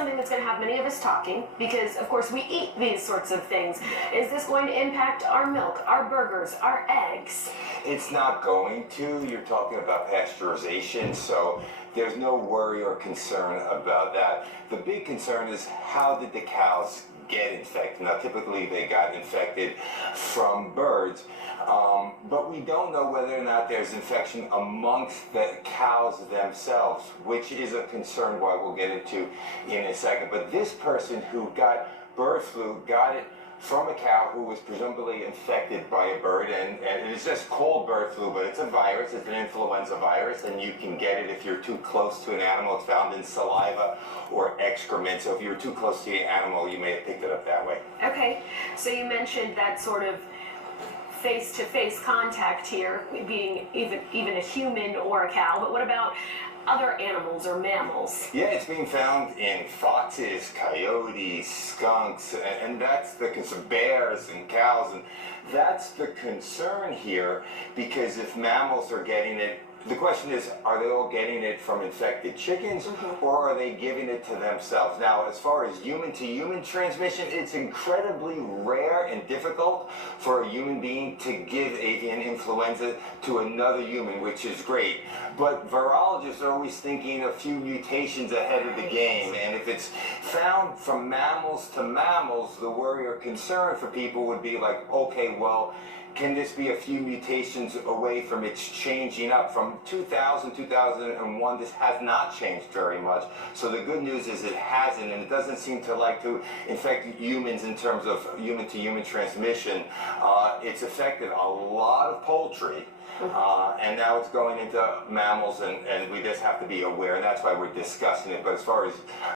something that's going to have many of us talking because, of course, we eat these sorts of things. Is this going to impact our milk, our burgers, our eggs? It's not going to. You're talking about pasteurization, so there's no worry or concern about that. The big concern is how did the cows get infected? Now, typically they got infected from birds, but we don't know whether or not there's infection amongst the cows themselves, which is a concern why we'll get into in a second. But this person who got bird flu got it from a cow who was presumably infected by a bird, and it is just called bird flu, but it's a virus, it's an influenza virus, and you can get it if you're too close to an animal. It's found in saliva or excrement, so if you're too close to the animal, you may have picked it up that way. Okay, so you mentioned that sort of face-to-face contact here, being even a human or a cow, but what about other animals or mammals? Yeah, it's being found in foxes, coyotes, skunks, and that's the concern. Bears and cows, and that's the concern here, because if mammals are getting it, the question is, are they all getting it from infected chickens, or are they giving it to themselves? Now, as far as human-to-human transmission, it's incredibly rare and difficult for a human being to give avian influenza to another human, which is great. But virologists are always thinking a few mutations ahead of the game, and if it's found from mammals to mammals, the worry or concern for people would be like, okay, well, can this be a few mutations away from its changing up? From 2000, 2001, this has not changed very much. So the good news is it hasn't, and it doesn't seem to like to infect humans in terms of human-to-human transmission. It's affected a lot of poultry, and now it's going into mammals, and we just have to be aware, and that's why we're discussing it. But as far as